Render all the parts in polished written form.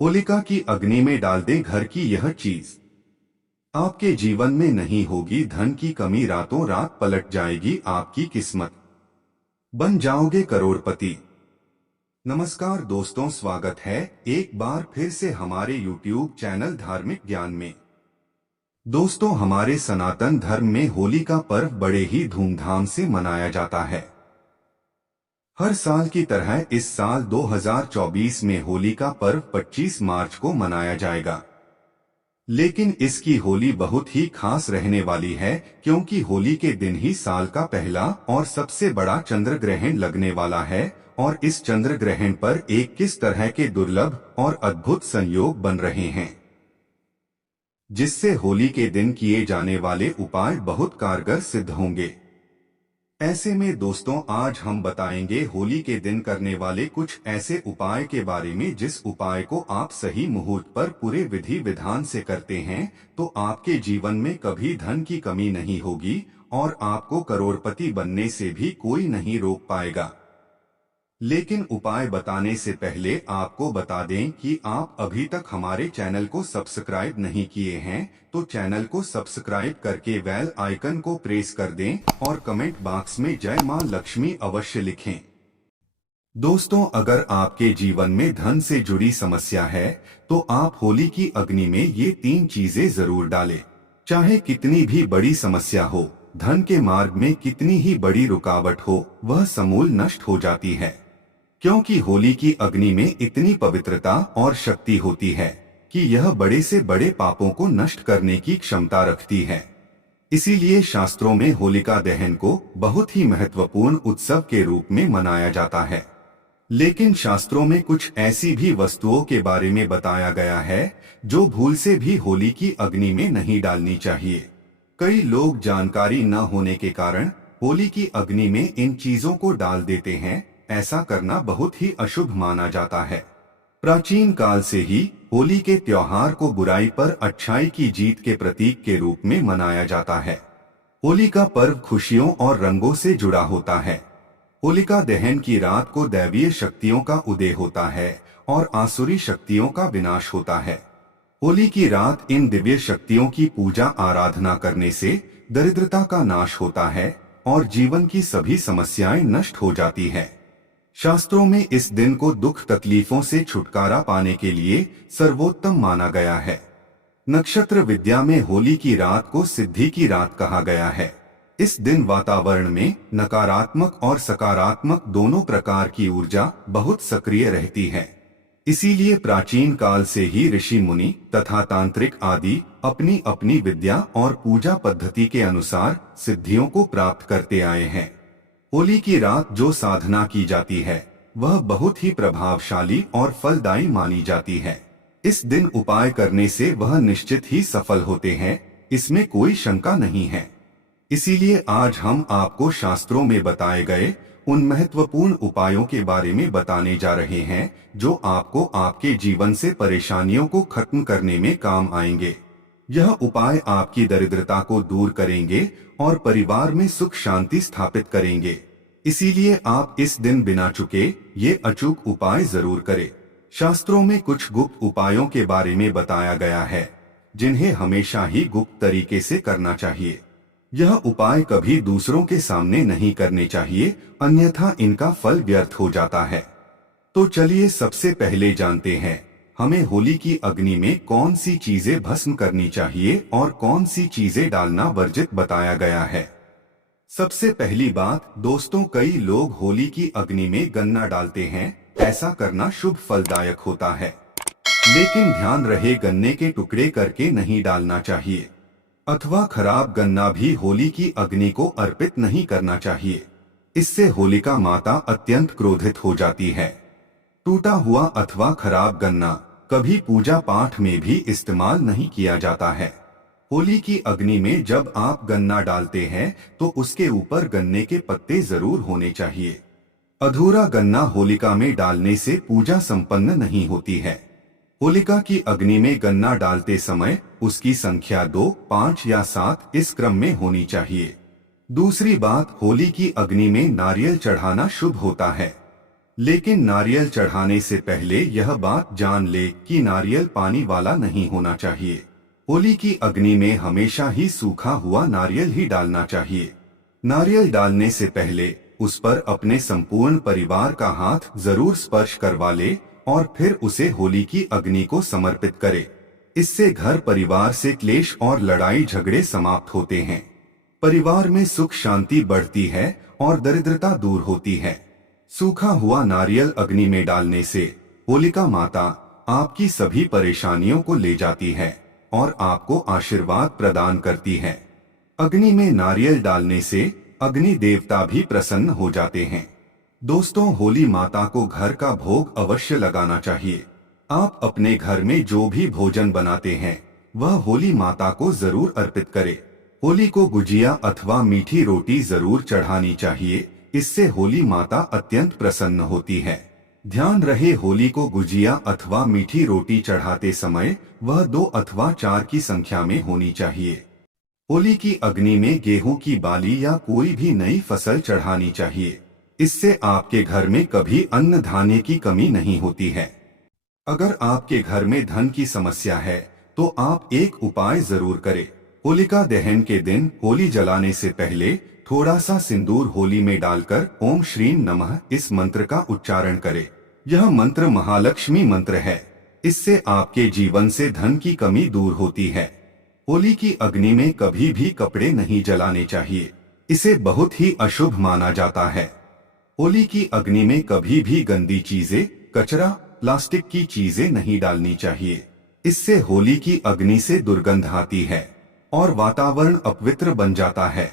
होलिका की अग्नि में डाल दें घर की यह चीज, आपके जीवन में नहीं होगी धन की कमी, रातों रात पलट जाएगी आपकी किस्मत, बन जाओगे करोड़पति। नमस्कार दोस्तों, स्वागत है एक बार फिर से हमारे YouTube चैनल धार्मिक ज्ञान में। दोस्तों, हमारे सनातन धर्म में होली का पर्व बड़े ही धूमधाम से मनाया जाता है। हर साल की तरह इस साल 2024 में होली का पर्व 25 मार्च को मनाया जाएगा। लेकिन इसकी होली बहुत ही खास रहने वाली है, क्योंकि होली के दिन ही साल का पहला और सबसे बड़ा चंद्र ग्रहण लगने वाला है। और इस चंद्र ग्रहण पर एक किस तरह के दुर्लभ और अद्भुत संयोग बन रहे हैं, जिससे होली के दिन किए जाने वाले उपाय बहुत कारगर सिद्ध होंगे। ऐसे में दोस्तों, आज हम बताएंगे होली के दिन करने वाले कुछ ऐसे उपाय के बारे में, जिस उपाय को आप सही मुहूर्त पर पूरे विधि विधान से करते हैं तो आपके जीवन में कभी धन की कमी नहीं होगी और आपको करोड़पति बनने से भी कोई नहीं रोक पाएगा। लेकिन उपाय बताने से पहले आपको बता दें कि आप अभी तक हमारे चैनल को सब्सक्राइब नहीं किए हैं तो चैनल को सब्सक्राइब करके बेल आइकन को प्रेस कर दें और कमेंट बॉक्स में जय मां लक्ष्मी अवश्य लिखें। दोस्तों, अगर आपके जीवन में धन से जुड़ी समस्या है तो आप होली की अग्नि में ये 3 चीजें जरूर डालें। चाहे कितनी भी बड़ी समस्या हो, धन के मार्ग में कितनी ही बड़ी रुकावट हो, वह समूल नष्ट हो जाती है, क्योंकि होली की अग्नि में इतनी पवित्रता और शक्ति होती है कि यह बड़े से बड़े पापों को नष्ट करने की क्षमता रखती है। इसीलिए शास्त्रों में होलिका दहन को बहुत ही महत्वपूर्ण उत्सव के रूप में मनाया जाता है। लेकिन शास्त्रों में कुछ ऐसी भी वस्तुओं के बारे में बताया गया है जो भूल से भी होली की अग्नि में नहीं डालनी चाहिए। कई लोग जानकारी न होने के कारण होली की अग्नि में इन चीजों को डाल देते हैं। ऐसा करना बहुत ही अशुभ माना जाता है। प्राचीन काल से ही होली के त्योहार को बुराई पर अच्छाई की जीत के प्रतीक के रूप में मनाया जाता है। होली का पर्व खुशियों और रंगों से जुड़ा होता है। होलिका दहन की रात को दैवीय शक्तियों का उदय होता है और आसुरी शक्तियों का विनाश होता है। होली की रात इन दिव्य शक्तियों की पूजा आराधना करने से दरिद्रता का नाश होता है और जीवन की सभी समस्याएं नष्ट हो जाती है। शास्त्रों में इस दिन को दुख तकलीफों से छुटकारा पाने के लिए सर्वोत्तम माना गया है। नक्षत्र विद्या में होली की रात को सिद्धि की रात कहा गया है। इस दिन वातावरण में नकारात्मक और सकारात्मक दोनों प्रकार की ऊर्जा बहुत सक्रिय रहती है। इसीलिए प्राचीन काल से ही ऋषि मुनि तथा तांत्रिक आदि अपनी अपनी विद्या और पूजा पद्धति के अनुसार सिद्धियों को प्राप्त करते आए हैं। होली की रात जो साधना की जाती है वह बहुत ही प्रभावशाली और फलदायी मानी जाती है। इस दिन उपाय करने से वह निश्चित ही सफल होते हैं, इसमें कोई शंका नहीं है। इसीलिए आज हम आपको शास्त्रों में बताए गए उन महत्वपूर्ण उपायों के बारे में बताने जा रहे हैं जो आपको आपके जीवन से परेशानियों को खत्म करने में काम आएंगे। यह उपाय आपकी दरिद्रता को दूर करेंगे और परिवार में सुख शांति स्थापित करेंगे। इसीलिए आप इस दिन बिना चुके ये अचूक उपाय जरूर करें। शास्त्रों में कुछ गुप्त उपायों के बारे में बताया गया है जिन्हें हमेशा ही गुप्त तरीके से करना चाहिए। यह उपाय कभी दूसरों के सामने नहीं करने चाहिए, अन्यथा इनका फल व्यर्थ हो जाता है। तो चलिए सबसे पहले जानते हैं हमें होली की अग्नि में कौन सी चीजें भस्म करनी चाहिए और कौन सी चीजें डालना वर्जित बताया गया है। सबसे पहली बात दोस्तों, कई लोग होली की अग्नि में गन्ना डालते हैं। ऐसा करना शुभ फलदायक होता है, लेकिन ध्यान रहे गन्ने के टुकड़े करके नहीं डालना चाहिए, अथवा खराब गन्ना भी होली की अग्नि को अर्पित नहीं करना चाहिए। इससे होलिका माता अत्यंत क्रोधित हो जाती है। टूटा हुआ अथवा खराब गन्ना कभी पूजा पाठ में भी इस्तेमाल नहीं किया जाता है। होली की अग्नि में जब आप गन्ना डालते हैं तो उसके ऊपर गन्ने के पत्ते जरूर होने चाहिए। अधूरा गन्ना होलिका में डालने से पूजा संपन्न नहीं होती है। होलिका की अग्नि में गन्ना डालते समय उसकी संख्या 2, 5 या 7 इस क्रम में होनी चाहिए। दूसरी बात, होली की अग्नि में नारियल चढ़ाना शुभ होता है। लेकिन नारियल चढ़ाने से पहले यह बात जान ले कि नारियल पानी वाला नहीं होना चाहिए। होली की अग्नि में हमेशा ही सूखा हुआ नारियल ही डालना चाहिए। नारियल डालने से पहले उस पर अपने संपूर्ण परिवार का हाथ जरूर स्पर्श करवा ले और फिर उसे होली की अग्नि को समर्पित करे। इससे घर परिवार से क्लेश और लड़ाई झगड़े समाप्त होते हैं। परिवार में सुख शांति बढ़ती है और दरिद्रता दूर होती है। सूखा हुआ नारियल अग्नि में डालने से होलिका माता आपकी सभी परेशानियों को ले जाती है और आपको आशीर्वाद प्रदान करती है। अग्नि में नारियल डालने से अग्नि देवता भी प्रसन्न हो जाते हैं। दोस्तों, होली माता को घर का भोग अवश्य लगाना चाहिए। आप अपने घर में जो भी भोजन बनाते हैं वह होली माता को जरूर अर्पित करें। होली को गुजिया अथवा मीठी रोटी जरूर चढ़ानी चाहिए। इससे होली माता अत्यंत प्रसन्न होती है। ध्यान रहे, होली को गुजिया अथवा मीठी रोटी चढ़ाते समय वह 2 अथवा 4 की संख्या में होनी चाहिए। होली की अग्नि में गेहूं की बाली या कोई भी नई फसल चढ़ानी चाहिए। इससे आपके घर में कभी अन्न धान्य की कमी नहीं होती है। अगर आपके घर में धन की समस्या है तो आप एक उपाय जरूर करें। होलिका दहन के दिन होली जलाने से पहले थोड़ा सा सिंदूर होली में डालकर ओम श्रीम नमः इस मंत्र का उच्चारण करें। यह मंत्र महालक्ष्मी मंत्र है। इससे आपके जीवन से धन की कमी दूर होती है। होली की अग्नि में कभी भी कपड़े नहीं जलाने चाहिए। इसे बहुत ही अशुभ माना जाता है। होली की अग्नि में कभी भी गंदी चीजें, कचरा, प्लास्टिक की चीजें नहीं डालनी चाहिए। इससे होली की अग्नि से दुर्गंध आती है और वातावरण अपवित्र बन जाता है।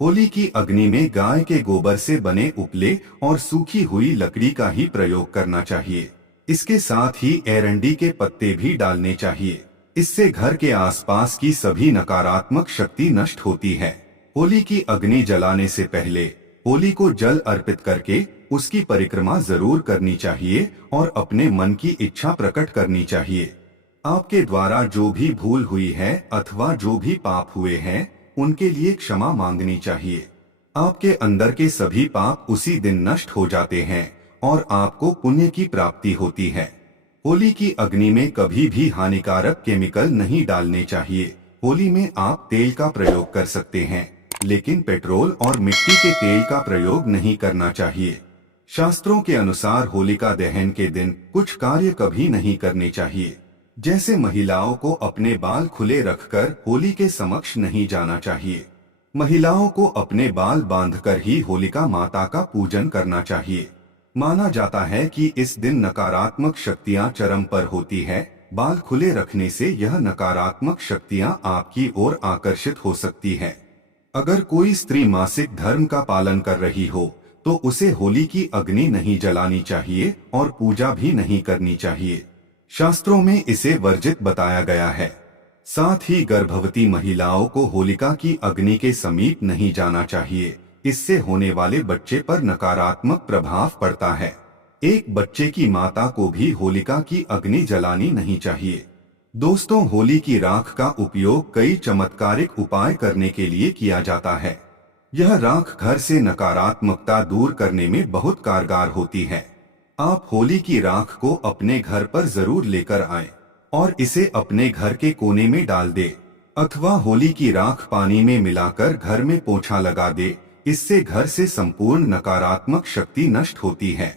होली की अग्नि में गाय के गोबर से बने उपले और सूखी हुई लकड़ी का ही प्रयोग करना चाहिए। इसके साथ ही एरंडी के पत्ते भी डालने चाहिए। इससे घर के आसपास की सभी नकारात्मक शक्ति नष्ट होती है। होली की अग्नि जलाने से पहले होली को जल अर्पित करके उसकी परिक्रमा जरूर करनी चाहिए और अपने मन की इच्छा प्रकट करनी चाहिए। आपके द्वारा जो भी भूल हुई है अथवा जो भी पाप हुए हैं उनके लिए क्षमा मांगनी चाहिए। आपके अंदर के सभी पाप उसी दिन नष्ट हो जाते हैं और आपको पुण्य की प्राप्ति होती है। होली की अग्नि में कभी भी हानिकारक केमिकल नहीं डालने चाहिए। होली में आप तेल का प्रयोग कर सकते हैं, लेकिन पेट्रोल और मिट्टी के तेल का प्रयोग नहीं करना चाहिए। शास्त्रों के अनुसार होलिका दहन के दिन कुछ कार्य कभी नहीं करने चाहिए। जैसे महिलाओं को अपने बाल खुले रखकर होली के समक्ष नहीं जाना चाहिए। महिलाओं को अपने बाल बांधकर ही होलिका माता का पूजन करना चाहिए। माना जाता है कि इस दिन नकारात्मक शक्तियां चरम पर होती है। बाल खुले रखने से यह नकारात्मक शक्तियां आपकी ओर आकर्षित हो सकती है। अगर कोई स्त्री मासिक धर्म का पालन कर रही हो तो उसे होली की अग्नि नहीं जलानी चाहिए और पूजा भी नहीं करनी चाहिए। शास्त्रों में इसे वर्जित बताया गया है। साथ ही गर्भवती महिलाओं को होलिका की अग्नि के समीप नहीं जाना चाहिए। इससे होने वाले बच्चे पर नकारात्मक प्रभाव पड़ता है। एक बच्चे की माता को भी होलिका की अग्नि जलानी नहीं चाहिए। दोस्तों, होली की राख का उपयोग कई चमत्कारिक उपाय करने के लिए किया जाता है। यह राख घर से नकारात्मकता दूर करने में बहुत कारगर होती है। आप होली की राख को अपने घर पर जरूर लेकर आएं और इसे अपने घर के कोने में डाल दे अथवा होली की राख पानी में मिलाकर घर में पोंछा लगा दे। इससे घर से संपूर्ण नकारात्मक शक्ति नष्ट होती है।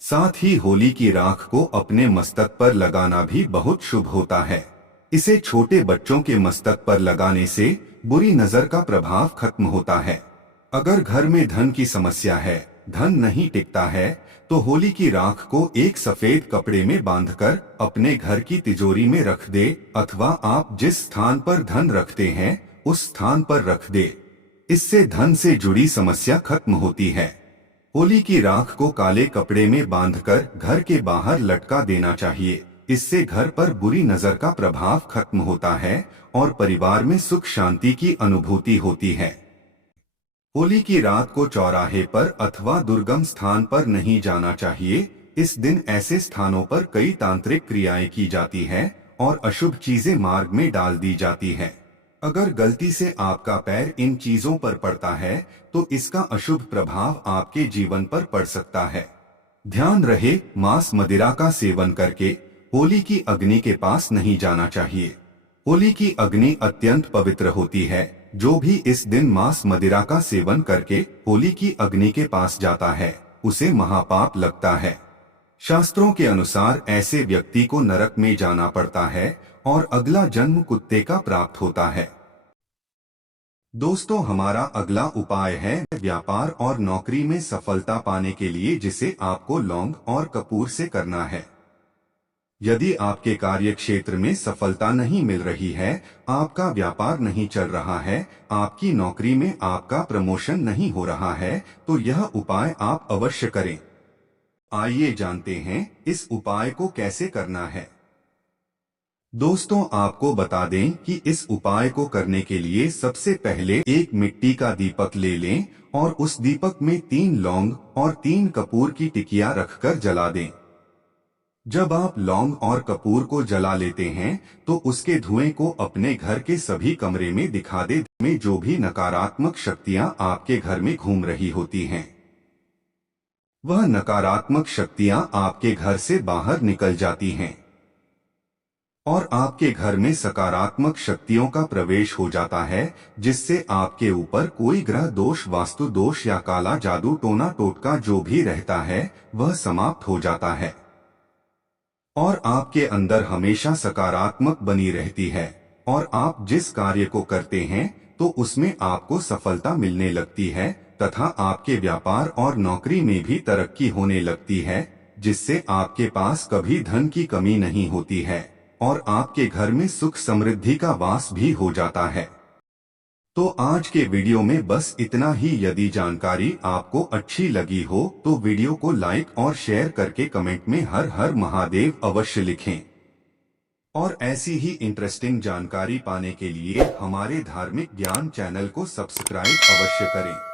साथ ही होली की राख को अपने मस्तक पर लगाना भी बहुत शुभ होता है। इसे छोटे बच्चों के मस्तक पर लगाने से बुरी नजर का प्रभाव खत्म होता है। अगर घर में धन की समस्या है, धन नहीं टिकता है, तो होली की राख को एक सफेद कपड़े में बांधकर अपने घर की तिजोरी में रख दे अथवा आप जिस स्थान पर धन रखते हैं उस स्थान पर रख दे। इससे धन से जुड़ी समस्या खत्म होती है। होली की राख को काले कपड़े में बांधकर घर के बाहर लटका देना चाहिए। इससे घर पर बुरी नजर का प्रभाव खत्म होता है और परिवार में सुख शांति की अनुभूति होती है। होली की रात को चौराहे पर अथवा दुर्गम स्थान पर नहीं जाना चाहिए। इस दिन ऐसे स्थानों पर कई तांत्रिक क्रियाएं की जाती हैं और अशुभ चीजें मार्ग में डाल दी जाती हैं। अगर गलती से आपका पैर इन चीजों पर पड़ता है तो इसका अशुभ प्रभाव आपके जीवन पर पड़ सकता है। ध्यान रहे, मांस मदिरा का सेवन करके होली की अग्नि के पास नहीं जाना चाहिए। होली की अग्नि अत्यंत पवित्र होती है। जो भी इस दिन मांस मदिरा का सेवन करके होली की अग्नि के पास जाता है, उसे महापाप लगता है। शास्त्रों के अनुसार ऐसे व्यक्ति को नरक में जाना पड़ता है और अगला जन्म कुत्ते का प्राप्त होता है। दोस्तों, हमारा अगला उपाय है व्यापार और नौकरी में सफलता पाने के लिए, जिसे आपको लौंग और कपूर से करना है। यदि आपके कार्य क्षेत्र में सफलता नहीं मिल रही है, आपका व्यापार नहीं चल रहा है, आपकी नौकरी में आपका प्रमोशन नहीं हो रहा है, तो यह उपाय आप अवश्य करें। आइए जानते हैं इस उपाय को कैसे करना है। दोस्तों, आपको बता दें कि इस उपाय को करने के लिए सबसे पहले एक मिट्टी का दीपक ले लें और उस दीपक में 3 लौंग और 3 कपूर की टिकिया रखकर जला दें। जब आप लौंग और कपूर को जला लेते हैं तो उसके धुएं को अपने घर के सभी कमरे में दिखा दें, में जो भी नकारात्मक शक्तियां आपके घर में घूम रही होती हैं, वह नकारात्मक शक्तियां आपके घर से बाहर निकल जाती हैं और आपके घर में सकारात्मक शक्तियों का प्रवेश हो जाता है, जिससे आपके ऊपर कोई ग्रह दोष, वास्तु दोष या काला जादू, टोना टोटका जो भी रहता है वह समाप्त हो जाता है और आपके अंदर हमेशा सकारात्मक बनी रहती है और आप जिस कार्य को करते हैं तो उसमें आपको सफलता मिलने लगती है तथा आपके व्यापार और नौकरी में भी तरक्की होने लगती है, जिससे आपके पास कभी धन की कमी नहीं होती है और आपके घर में सुख समृद्धि का वास भी हो जाता है। तो आज के वीडियो में बस इतना ही। यदि जानकारी आपको अच्छी लगी हो तो वीडियो को लाइक और शेयर करके कमेंट में हर हर महादेव अवश्य लिखें और ऐसी ही इंटरेस्टिंग जानकारी पाने के लिए हमारे धार्मिक ज्ञान चैनल को सब्सक्राइब अवश्य करें।